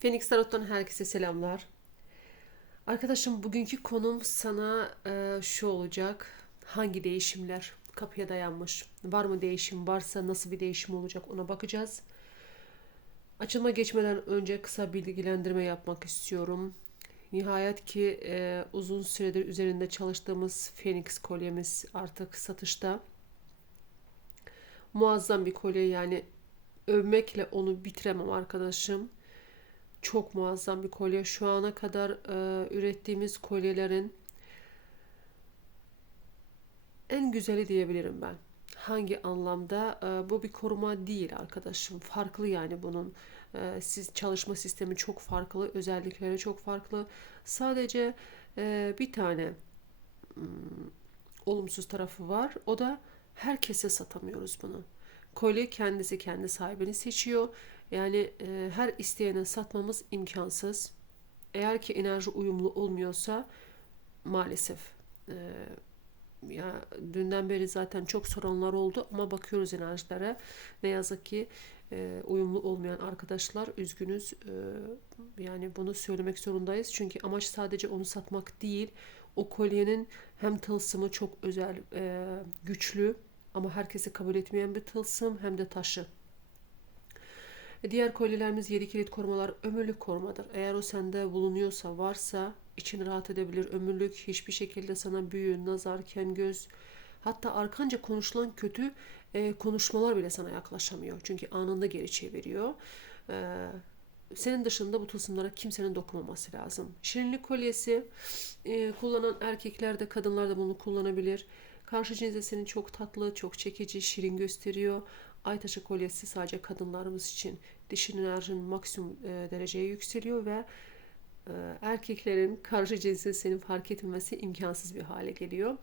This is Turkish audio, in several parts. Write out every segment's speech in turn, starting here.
Phoenix Tarot'tan herkese selamlar. Arkadaşım bugünkü konum sana e, şu olacak. Hangi değişimler kapıya dayanmış? Var mı değişim? Varsa nasıl bir değişim olacak ona bakacağız. Açılma geçmeden önce kısa bilgilendirme yapmak istiyorum. Nihayet ki e, uzun süredir üzerinde çalıştığımız Phoenix kolyemiz artık satışta. Muazzam bir kolye yani övmekle onu bitiremem arkadaşım. Çok muazzam bir kolye. Şu ana kadar e, ürettiğimiz kolyelerin en güzeli diyebilirim ben. Hangi anlamda? E, bu bir koruma değil arkadaşım. Farklı yani bunun. E, siz çalışma sistemi çok farklı, özellikleri çok farklı. Sadece e, bir tane hmm, olumsuz tarafı var. O da herkese satamıyoruz bunu. Kolye kendisi kendi sahibini seçiyor. Yani e, her isteyene satmamız imkansız. Eğer ki enerji uyumlu olmuyorsa maalesef e, ya dünden beri zaten çok sorunlar oldu ama bakıyoruz enerjilere. Ne yazık ki e, uyumlu olmayan arkadaşlar üzgünüz. E, yani bunu söylemek zorundayız. Çünkü amaç sadece onu satmak değil. O kolyenin hem tılsımı çok özel, e, güçlü ama herkesi kabul etmeyen bir tılsım hem de taşı. E, diğer kolyelerimiz 7 kilit korumalar ömürlük korumadır. Eğer o sende bulunuyorsa, varsa için rahat edebilir. Ömürlük hiçbir şekilde sana büyü, nazar, ken göz hatta arkanca konuşulan kötü e, konuşmalar bile sana yaklaşamıyor. Çünkü anında geri çeviriyor. E, senin dışında bu tılsımlara kimsenin dokunmaması lazım. Şirinlik kolyesi e, kullanan erkekler de kadınlar da bunu kullanabilir. Karşı cinse seni çok tatlı, çok çekici, şirin gösteriyor. Aytaşı kolyesi sadece kadınlarımız için dişin enerjinin maksimum e, dereceye yükseliyor ve e, erkeklerin karşı cinsi seni fark etmemesi imkansız bir hale geliyor.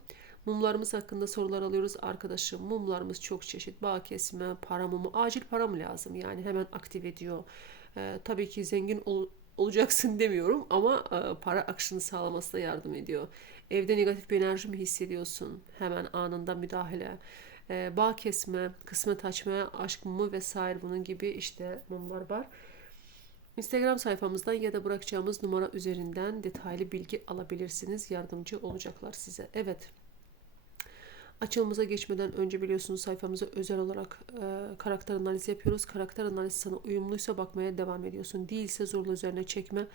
Mumlarımız hakkında sorular alıyoruz. Arkadaşım mumlarımız çok çeşit. Bağ kesme, para mumu. Acil para mı lazım? Yani hemen aktif ediyor. E, tabii ki zengin ol, olacaksın demiyorum ama e, para akışını sağlamasına yardım ediyor. Evde negatif bir enerji mi hissediyorsun? Hemen anında müdahale e, bağ kesme, kısmet açma, aşk mumu vesaire bunun gibi işte mumlar var. Instagram sayfamızdan ya da bırakacağımız numara üzerinden detaylı bilgi alabilirsiniz. Yardımcı olacaklar size. Evet. Açılımıza geçmeden önce biliyorsunuz sayfamıza özel olarak e, karakter analizi yapıyoruz. Karakter analizi sana uyumluysa bakmaya devam ediyorsun. Değilse zorla üzerine çekme.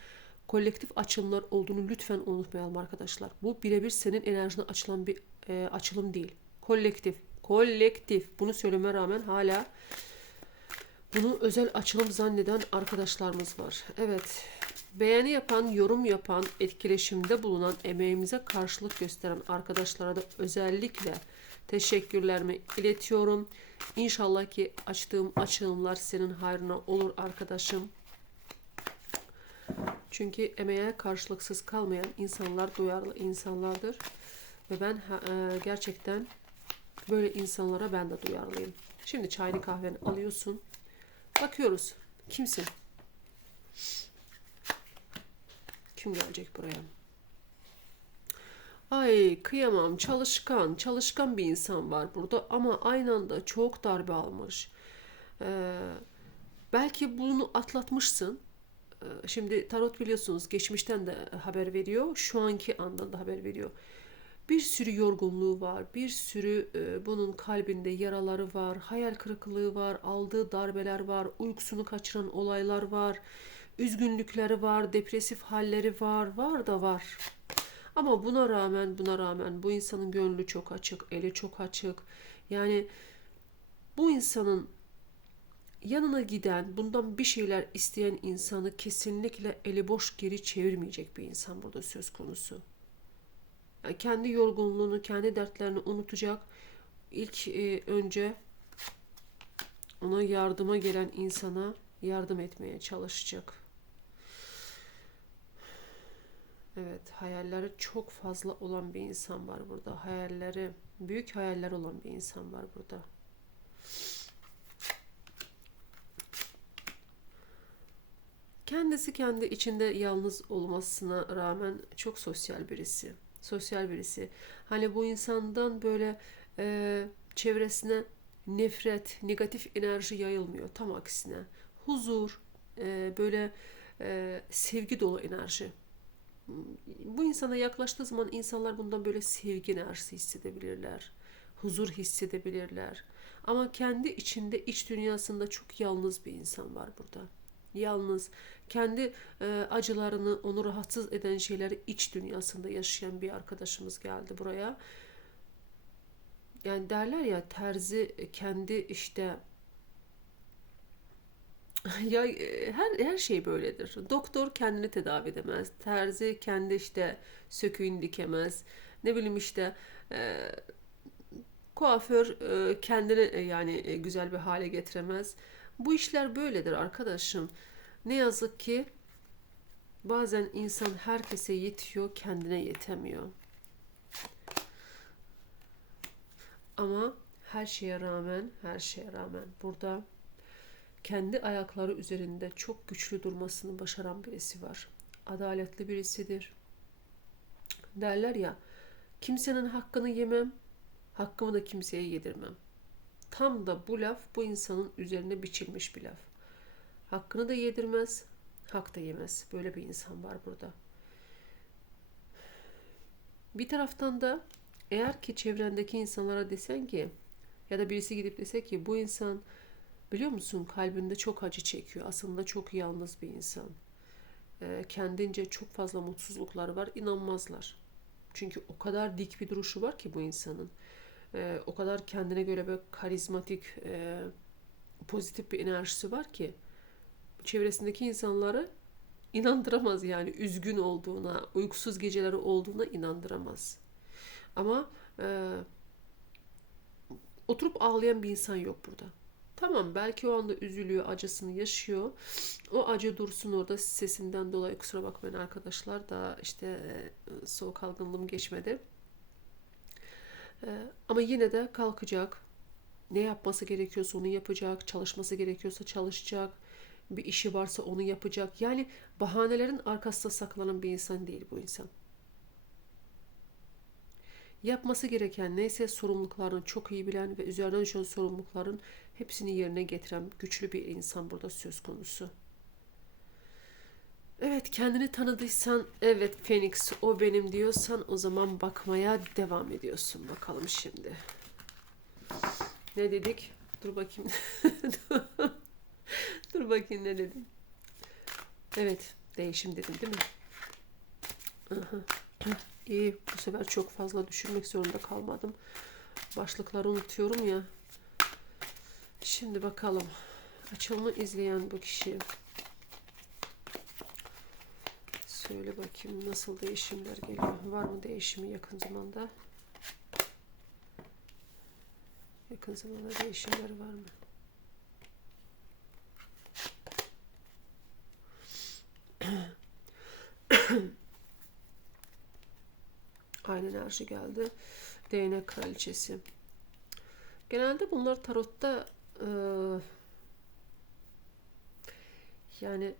Kolektif açılımlar olduğunu lütfen unutmayalım arkadaşlar. Bu birebir senin enerjine açılan bir e, açılım değil. Kolektif kolektif. Bunu söyleme rağmen hala bunu özel açılım zanneden arkadaşlarımız var. Evet. Beğeni yapan, yorum yapan, etkileşimde bulunan, emeğimize karşılık gösteren arkadaşlara da özellikle teşekkürlerimi iletiyorum. İnşallah ki açtığım açılımlar senin hayrına olur arkadaşım. Çünkü emeğe karşılıksız kalmayan insanlar duyarlı insanlardır. Ve ben e, gerçekten Böyle insanlara ben de duyarlıyım. Şimdi çayını kahveni alıyorsun. Bakıyoruz. Kimsin? Kim gelecek buraya? Ay kıyamam çalışkan, çalışkan bir insan var burada ama aynı anda çok darbe almış. Ee, belki bunu atlatmışsın. Ee, şimdi tarot biliyorsunuz geçmişten de haber veriyor, şu anki andan da haber veriyor bir sürü yorgunluğu var, bir sürü e, bunun kalbinde yaraları var, hayal kırıklığı var, aldığı darbeler var, uykusunu kaçıran olaylar var, üzgünlükleri var, depresif halleri var, var da var. Ama buna rağmen buna rağmen bu insanın gönlü çok açık, eli çok açık. Yani bu insanın yanına giden, bundan bir şeyler isteyen insanı kesinlikle eli boş geri çevirmeyecek bir insan burada söz konusu kendi yorgunluğunu, kendi dertlerini unutacak. İlk e, önce ona yardıma gelen insana yardım etmeye çalışacak. Evet, hayalleri çok fazla olan bir insan var burada. Hayalleri, büyük hayaller olan bir insan var burada. Kendisi kendi içinde yalnız olmasına rağmen çok sosyal birisi sosyal birisi. Hani bu insandan böyle e, çevresine nefret, negatif enerji yayılmıyor. Tam aksine huzur, e, böyle e, sevgi dolu enerji. Bu insana yaklaştığı zaman insanlar bundan böyle sevgi enerjisi hissedebilirler. Huzur hissedebilirler. Ama kendi içinde, iç dünyasında çok yalnız bir insan var burada. Yalnız, kendi e, acılarını, onu rahatsız eden şeyleri iç dünyasında yaşayan bir arkadaşımız geldi buraya. Yani derler ya terzi kendi işte ya e, her her şey böyledir. Doktor kendini tedavi edemez. Terzi kendi işte söküğünü dikemez. Ne bileyim işte e, kuaför e, kendini e, yani e, güzel bir hale getiremez. Bu işler böyledir arkadaşım. Ne yazık ki bazen insan herkese yetiyor, kendine yetemiyor. Ama her şeye rağmen, her şeye rağmen burada kendi ayakları üzerinde çok güçlü durmasını başaran birisi var. Adaletli birisidir. Derler ya, kimsenin hakkını yemem, hakkımı da kimseye yedirmem. Tam da bu laf bu insanın üzerine biçilmiş bir laf. Hakkını da yedirmez, hak da yemez. Böyle bir insan var burada. Bir taraftan da eğer ki çevrendeki insanlara desen ki ya da birisi gidip dese ki bu insan biliyor musun kalbinde çok acı çekiyor. Aslında çok yalnız bir insan. E, kendince çok fazla mutsuzlukları var. inanmazlar. Çünkü o kadar dik bir duruşu var ki bu insanın. E, o kadar kendine göre böyle karizmatik, e, pozitif bir enerjisi var ki çevresindeki insanları inandıramaz yani üzgün olduğuna, uykusuz geceleri olduğuna inandıramaz. Ama e, oturup ağlayan bir insan yok burada. Tamam belki o anda üzülüyor, acısını yaşıyor. O acı dursun orada sesimden dolayı kusura bakmayın arkadaşlar da işte e, soğuk algınlığım geçmedi. E, ama yine de kalkacak. Ne yapması gerekiyorsa onu yapacak. Çalışması gerekiyorsa çalışacak. Bir işi varsa onu yapacak. Yani bahanelerin arkasında saklanan bir insan değil bu insan. Yapması gereken neyse sorumluluklarını çok iyi bilen ve üzerinden düşen sorumlulukların hepsini yerine getiren güçlü bir insan burada söz konusu. Evet kendini tanıdıysan evet Phoenix o benim diyorsan o zaman bakmaya devam ediyorsun bakalım şimdi. Ne dedik? Dur bakayım. Dur bakayım ne dedim. Evet değişim dedim değil mi? Aha. İyi bu sefer çok fazla düşürmek zorunda kalmadım. Başlıkları unutuyorum ya. Şimdi bakalım. Açılımı izleyen bu kişi. Söyle bakayım nasıl değişimler geliyor. Var mı değişimi yakın zamanda? Yakın zamanda değişimler var mı? Aynı enerji geldi. DNA kraliçesi. Genelde bunlar tarotta e, yani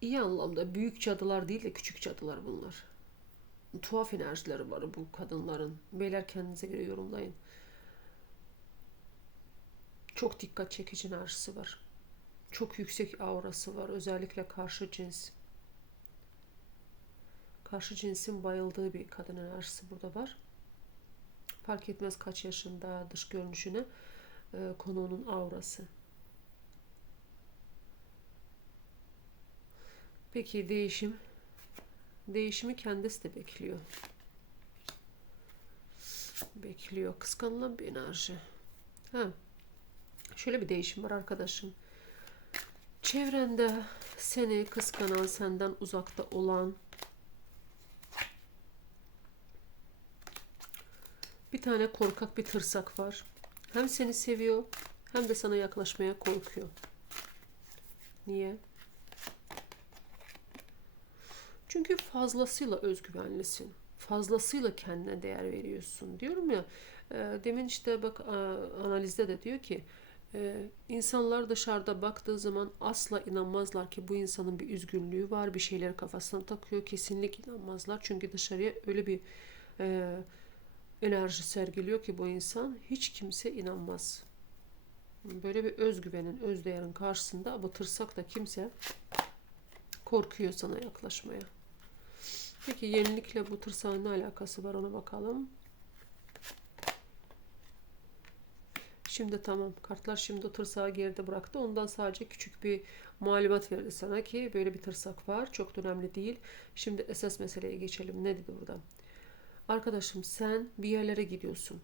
iyi anlamda büyük cadılar değil de küçük cadılar bunlar. Tuhaf enerjileri var bu kadınların. Beyler kendinize göre yorumlayın. Çok dikkat çekici enerjisi var. Çok yüksek aurası var. Özellikle karşı cins. Karşı cinsin bayıldığı bir kadın enerjisi burada var. Fark etmez kaç yaşında, dış görünüşüne e, konuğunun aurası. Peki değişim. Değişimi kendisi de bekliyor. Bekliyor. Kıskanılan bir enerji. Ha. Şöyle bir değişim var arkadaşım. Çevrende seni kıskanan, senden uzakta olan bir tane korkak bir tırsak var. Hem seni seviyor hem de sana yaklaşmaya korkuyor. Niye? Çünkü fazlasıyla özgüvenlisin. Fazlasıyla kendine değer veriyorsun. Diyorum ya e, demin işte bak analizde de diyor ki e, insanlar dışarıda baktığı zaman asla inanmazlar ki bu insanın bir üzgünlüğü var. Bir şeyleri kafasına takıyor. Kesinlikle inanmazlar. Çünkü dışarıya öyle bir e, enerji sergiliyor ki bu insan hiç kimse inanmaz. Böyle bir özgüvenin, özdeğerin karşısında bu tırsak da kimse korkuyor sana yaklaşmaya. Peki yenilikle bu tırsağın ne alakası var ona bakalım. Şimdi tamam. Kartlar şimdi o tırsağı geride bıraktı. Ondan sadece küçük bir malumat verdi sana ki böyle bir tırsak var. Çok önemli değil. Şimdi esas meseleye geçelim. Ne dedi burada? Arkadaşım sen bir yerlere gidiyorsun.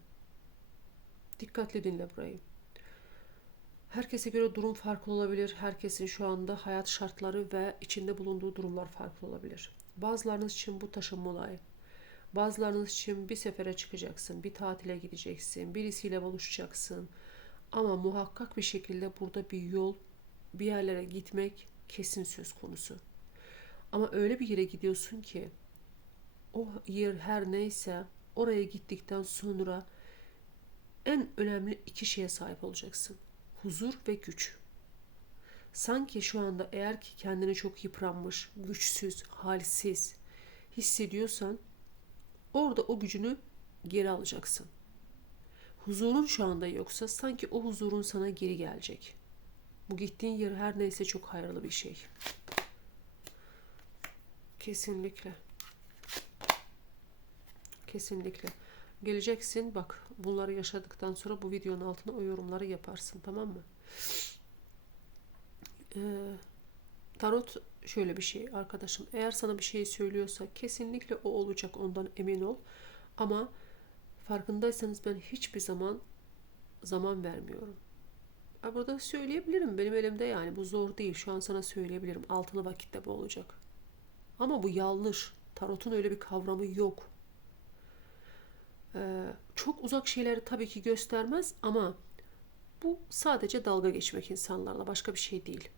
Dikkatli dinle burayı. Herkese göre durum farklı olabilir. Herkesin şu anda hayat şartları ve içinde bulunduğu durumlar farklı olabilir. Bazılarınız için bu taşınma olayı. Bazılarınız için bir sefere çıkacaksın, bir tatile gideceksin, birisiyle buluşacaksın. Ama muhakkak bir şekilde burada bir yol, bir yerlere gitmek kesin söz konusu. Ama öyle bir yere gidiyorsun ki o yer her neyse oraya gittikten sonra en önemli iki şeye sahip olacaksın. Huzur ve güç. Sanki şu anda eğer ki kendini çok yıpranmış, güçsüz, halsiz hissediyorsan orada o gücünü geri alacaksın. Huzurun şu anda yoksa sanki o huzurun sana geri gelecek. Bu gittiğin yer her neyse çok hayırlı bir şey. Kesinlikle. Kesinlikle. Geleceksin bak bunları yaşadıktan sonra bu videonun altına o yorumları yaparsın tamam mı? Ee, tarot şöyle bir şey arkadaşım. Eğer sana bir şey söylüyorsa kesinlikle o olacak ondan emin ol. Ama farkındaysanız ben hiçbir zaman zaman vermiyorum. Burada söyleyebilirim. Benim elimde yani bu zor değil. Şu an sana söyleyebilirim. Altılı vakitte bu olacak. Ama bu yanlış. Tarotun öyle bir kavramı yok. Ee, çok uzak şeyleri tabii ki göstermez ama bu sadece dalga geçmek insanlarla başka bir şey değil.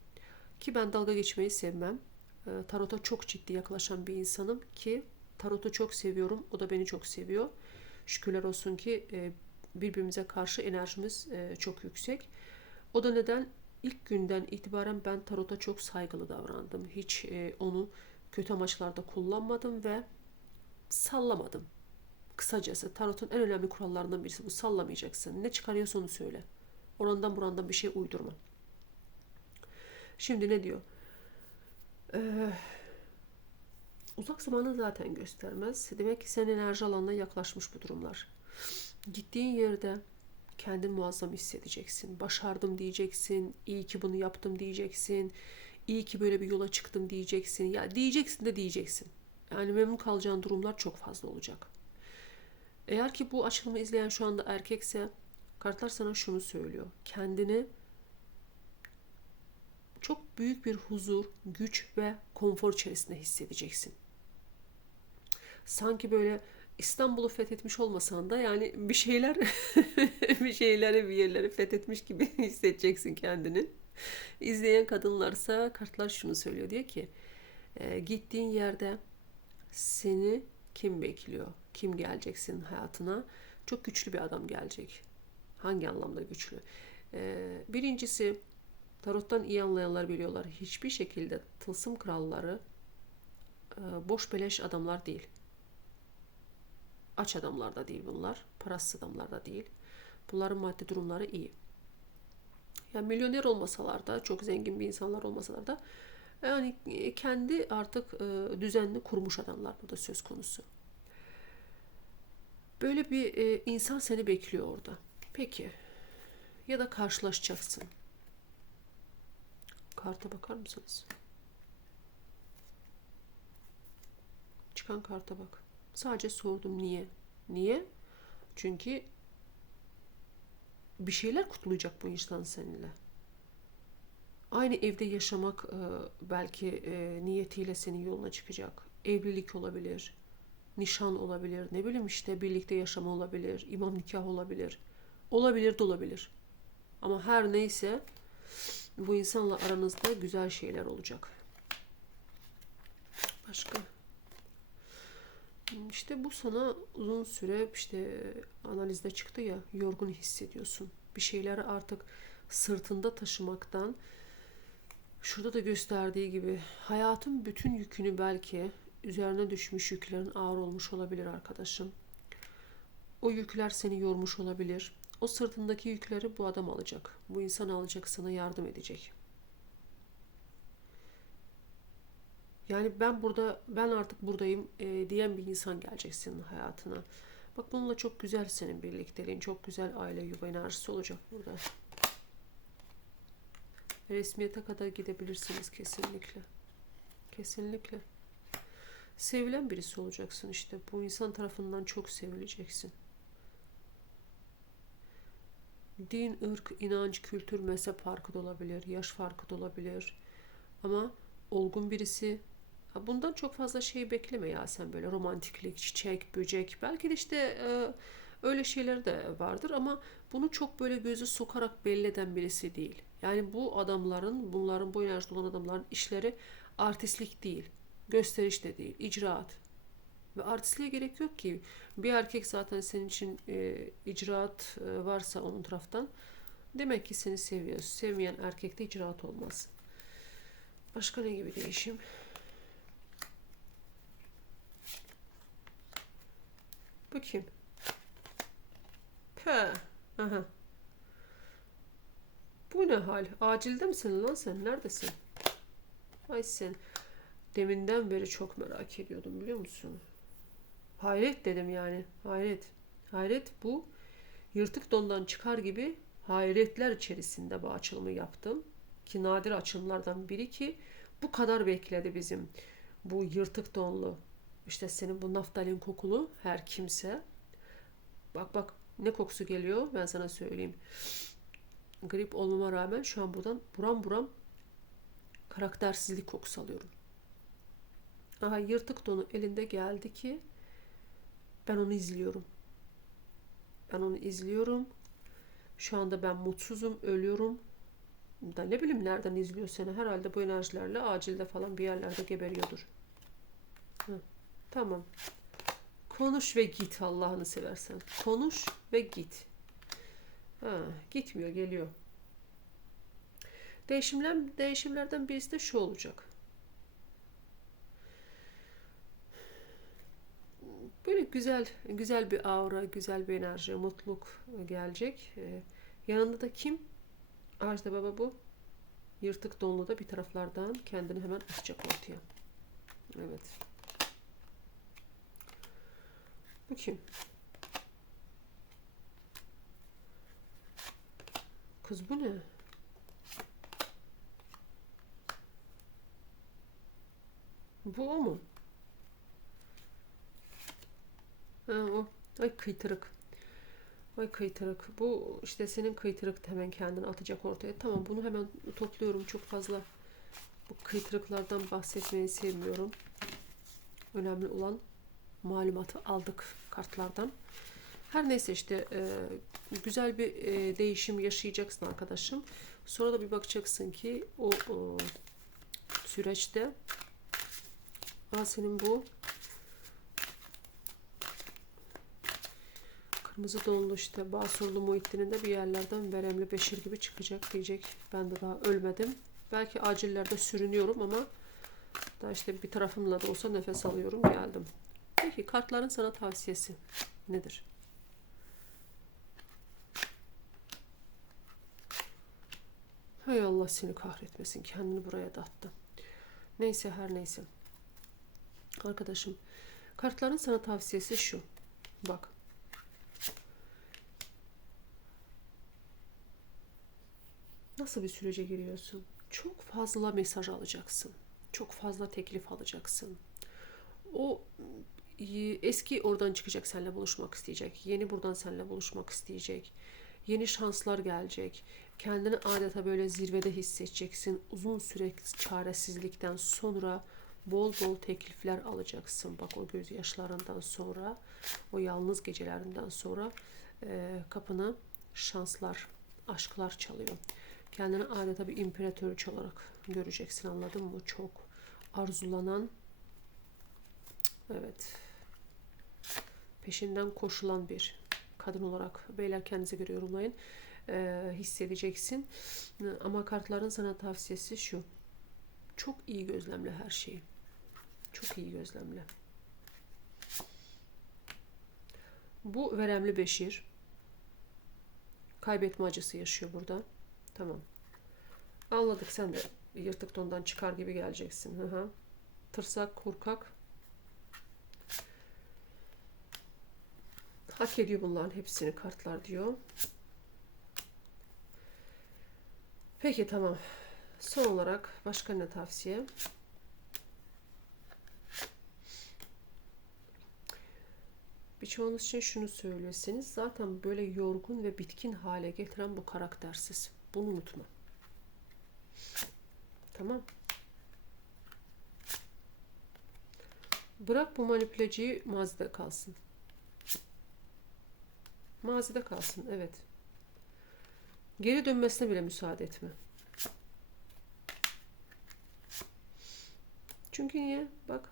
Ki ben dalga geçmeyi sevmem. Ee, tarota çok ciddi yaklaşan bir insanım ki tarotu çok seviyorum. O da beni çok seviyor. Şükürler olsun ki e, birbirimize karşı enerjimiz e, çok yüksek. O da neden ilk günden itibaren ben tarota çok saygılı davrandım. Hiç e, onu kötü amaçlarda kullanmadım ve sallamadım. Kısacası tarotun en önemli kurallarından birisi bu sallamayacaksın. Ne çıkarıyorsa onu söyle. Orandan burandan bir şey uydurma. Şimdi ne diyor? Ee, uzak zamanı zaten göstermez. Demek ki senin enerji alanına yaklaşmış bu durumlar. Gittiğin yerde kendin muazzam hissedeceksin. Başardım diyeceksin. İyi ki bunu yaptım diyeceksin. İyi ki böyle bir yola çıktım diyeceksin. Ya diyeceksin de diyeceksin. Yani memnun kalacağın durumlar çok fazla olacak. Eğer ki bu açılımı izleyen şu anda erkekse kartlar sana şunu söylüyor. Kendini çok büyük bir huzur, güç ve konfor içerisinde hissedeceksin. Sanki böyle İstanbul'u fethetmiş olmasan da yani bir şeyler bir şeyleri bir yerleri fethetmiş gibi hissedeceksin kendini. İzleyen kadınlarsa kartlar şunu söylüyor diyor ki e, gittiğin yerde seni kim bekliyor? Kim geleceksin hayatına? Çok güçlü bir adam gelecek. Hangi anlamda güçlü? E, birincisi tarottan iyi anlayanlar biliyorlar. Hiçbir şekilde tılsım kralları e, boş beleş adamlar değil. Aç adamlar da değil bunlar. Parasız adamlar da değil. Bunların maddi durumları iyi. Yani milyoner olmasalar da, çok zengin bir insanlar olmasalar da yani kendi artık e, düzenli kurmuş adamlar burada söz konusu. Böyle bir e, insan seni bekliyor orada. Peki. Ya da karşılaşacaksın. Karta bakar mısınız? Çıkan karta bak. Sadece sordum niye? Niye? Çünkü bir şeyler kutlayacak bu insan seninle. Aynı evde yaşamak e, belki e, niyetiyle senin yoluna çıkacak. Evlilik olabilir, nişan olabilir, ne bileyim işte birlikte yaşama olabilir, imam nikah olabilir. Olabilir de olabilir. Ama her neyse bu insanla aranızda güzel şeyler olacak. Başka? İşte bu sana uzun süre işte analizde çıktı ya yorgun hissediyorsun. Bir şeyleri artık sırtında taşımaktan şurada da gösterdiği gibi hayatın bütün yükünü belki üzerine düşmüş yüklerin ağır olmuş olabilir arkadaşım. O yükler seni yormuş olabilir. O sırtındaki yükleri bu adam alacak. Bu insan alacak, sana yardım edecek. Yani ben burada, ben artık buradayım e, diyen bir insan gelecek senin hayatına. Bak bununla çok güzel senin birlikteliğin, çok güzel aile yuva enerjisi olacak burada. Resmiyete kadar gidebilirsiniz kesinlikle. Kesinlikle. Sevilen birisi olacaksın işte. Bu insan tarafından çok sevileceksin. Din, ırk, inanç, kültür, mezhep farkı da olabilir, yaş farkı da olabilir. Ama olgun birisi. Bundan çok fazla şey bekleme ya sen böyle romantiklik, çiçek, böcek. Belki de işte e, öyle şeyler de vardır ama bunu çok böyle gözü sokarak belli eden birisi değil. Yani bu adamların, bunların bu enerjide olan adamların işleri artistlik değil, gösteriş de değil, icraat. Ve artistliğe gerek yok ki. Bir erkek zaten senin için e, icraat e, varsa onun taraftan demek ki seni seviyor. Sevmeyen erkekte icraat olmaz. Başka ne gibi değişim? Bakayım. Pe. Aha. Bu ne hal? Acilde misin lan sen? Neredesin? Ay sen. Deminden beri çok merak ediyordum biliyor musun? Hayret dedim yani. Hayret. Hayret bu yırtık dondan çıkar gibi hayretler içerisinde bu açılımı yaptım. Ki nadir açılımlardan biri ki bu kadar bekledi bizim bu yırtık donlu işte senin bu naftalin kokulu her kimse. Bak bak ne kokusu geliyor ben sana söyleyeyim. Grip olmama rağmen şu an buradan buram buram karaktersizlik kokusu alıyorum. Aha yırtık donu elinde geldi ki ben onu izliyorum. Ben onu izliyorum. Şu anda ben mutsuzum, ölüyorum. Da ne bileyim nereden izliyor seni. Herhalde bu enerjilerle acilde falan bir yerlerde geberiyordur. Hı. Tamam. Konuş ve git Allah'ını seversen. Konuş ve git. Ha, gitmiyor, geliyor. Değişimler, değişimlerden birisi de şu olacak. Böyle güzel, güzel bir aura, güzel bir enerji, mutluluk gelecek. Ee, yanında da kim? Ajda Baba bu. Yırtık donlu da bir taraflardan kendini hemen atacak ortaya. Evet. Bu kim? Kız bu ne? Bu o mu? Ha o. Ay kıytırık. Ay kıytırık. Bu işte senin kıytırık hemen kendini atacak ortaya. Tamam bunu hemen topluyorum. Çok fazla bu kıytırıklardan bahsetmeyi sevmiyorum. Önemli olan malumatı aldık kartlardan. Her neyse işte e, güzel bir e, değişim yaşayacaksın arkadaşım. Sonra da bir bakacaksın ki o, o süreçte Aa, senin bu kırmızı donlu işte Basurlu Muhittin'in de bir yerlerden veremli Beşir gibi çıkacak diyecek. Ben de daha ölmedim. Belki acillerde sürünüyorum ama daha işte bir tarafımla da olsa nefes alıyorum geldim. Peki kartların sana tavsiyesi nedir? Hay Allah seni kahretmesin. Kendini buraya da attı. Neyse her neyse. Arkadaşım kartların sana tavsiyesi şu. Bak. Nasıl bir sürece giriyorsun? Çok fazla mesaj alacaksın. Çok fazla teklif alacaksın. O eski oradan çıkacak seninle buluşmak isteyecek. Yeni buradan seninle buluşmak isteyecek. Yeni şanslar gelecek. Kendini adeta böyle zirvede hissedeceksin. Uzun süre çaresizlikten sonra bol bol teklifler alacaksın. Bak o gözyaşlarından sonra, o yalnız gecelerinden sonra e, kapına şanslar, aşklar çalıyor. Kendini adeta bir imparatoriç olarak göreceksin anladın mı? Çok arzulanan evet peşinden koşulan bir kadın olarak beyler kendinize göre yorumlayın e, hissedeceksin ama kartların sana tavsiyesi şu çok iyi gözlemle her şeyi çok iyi gözlemle bu veremli beşir Kaybetme acısı yaşıyor burada. Tamam. Anladık sen de yırtık dondan çıkar gibi geleceksin. Hı hı. Tırsak, korkak. Hak ediyor bunların hepsini kartlar diyor. Peki tamam. Son olarak başka ne tavsiye? Birçoğunuz için şunu söylüyorsanız zaten böyle yorgun ve bitkin hale getiren bu karaktersiz. Bunu unutma. Tamam. Bırak bu manipüleciyi mazide kalsın. Mazide kalsın, evet. Geri dönmesine bile müsaade etme. Çünkü niye? Bak,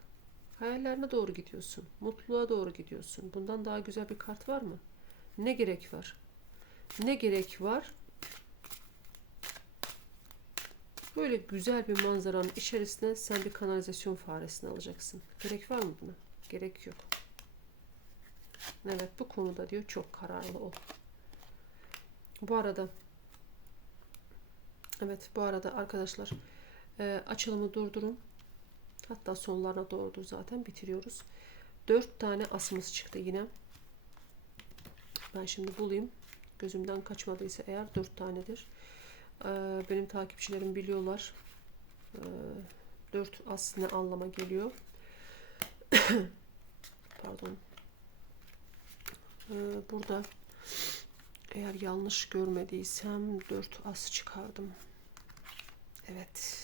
hayallerine doğru gidiyorsun. Mutluluğa doğru gidiyorsun. Bundan daha güzel bir kart var mı? Ne gerek var? Ne gerek var? Böyle güzel bir manzaranın içerisine sen bir kanalizasyon faresini alacaksın. Gerek var mı buna? Gerek yok. Evet bu konuda diyor çok kararlı ol. Bu arada evet bu arada arkadaşlar e, açılımı durdurun. Hatta sonlarına doğru zaten bitiriyoruz. Dört tane asımız çıktı yine. Ben şimdi bulayım. Gözümden kaçmadıysa eğer dört tanedir. Ee, benim takipçilerim biliyorlar. Ee, dört as ne anlama geliyor. Pardon. Ee, burada eğer yanlış görmediysem dört as çıkardım. Evet.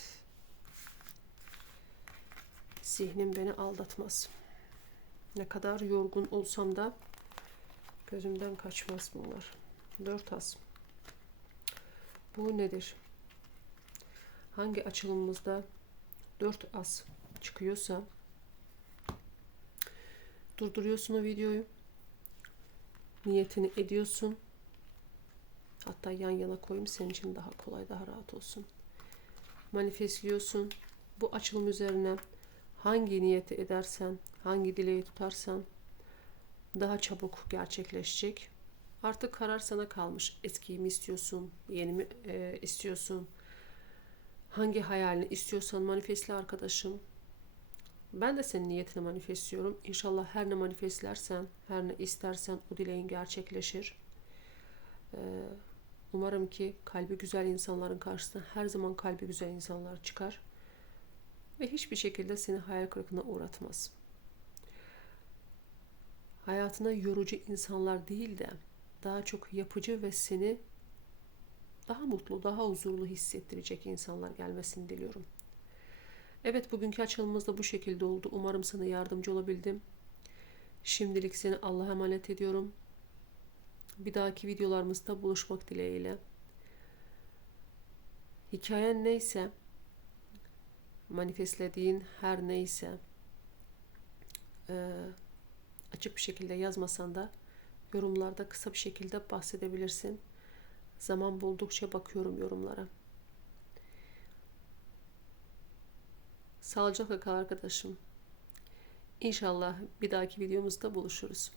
Zihnim beni aldatmaz. Ne kadar yorgun olsam da gözümden kaçmaz bunlar. Dört as. Bu nedir? Hangi açılımımızda 4 as çıkıyorsa durduruyorsun o videoyu. Niyetini ediyorsun. Hatta yan yana koyayım senin için daha kolay, daha rahat olsun. Manifestliyorsun. Bu açılım üzerine hangi niyeti edersen, hangi dileği tutarsan daha çabuk gerçekleşecek. Artık karar sana kalmış. Eskiyi mi istiyorsun? Yeni mi e, istiyorsun? Hangi hayalini istiyorsan manifestle arkadaşım. Ben de senin niyetini manifestliyorum. İnşallah her ne manifestlersen, her ne istersen o dileğin gerçekleşir. Ee, umarım ki kalbi güzel insanların karşısına her zaman kalbi güzel insanlar çıkar. Ve hiçbir şekilde seni hayal kırıklığına uğratmaz. Hayatına yorucu insanlar değil de daha çok yapıcı ve seni daha mutlu, daha huzurlu hissettirecek insanlar gelmesini diliyorum. Evet bugünkü açılımımız da bu şekilde oldu. Umarım sana yardımcı olabildim. Şimdilik seni Allah'a emanet ediyorum. Bir dahaki videolarımızda buluşmak dileğiyle. Hikayen neyse, manifestlediğin her neyse, açık bir şekilde yazmasan da yorumlarda kısa bir şekilde bahsedebilirsin. Zaman buldukça bakıyorum yorumlara. Sağlıcakla kal arkadaşım. İnşallah bir dahaki videomuzda buluşuruz.